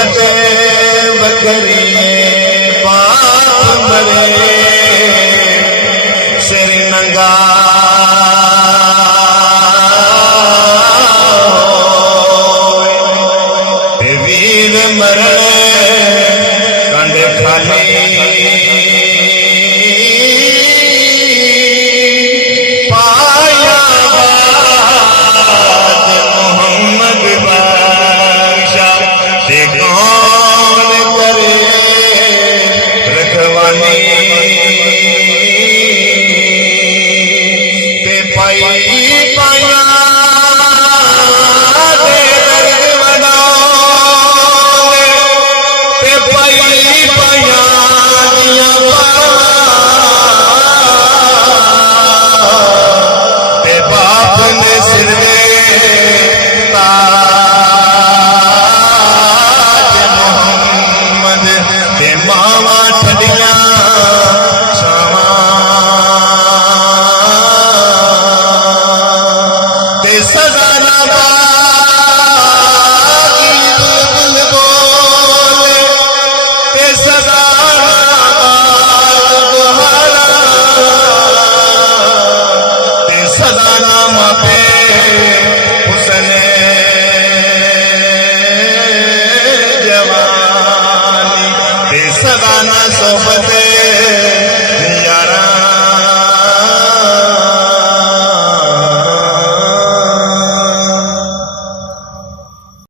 वसते बकरिए पाप मरे श्रीनंगा वीर मरण कंड खाली पाया मोहम्मद बादशाह ते कौन करे रखवानी ते पाई पाया सदाना सोबते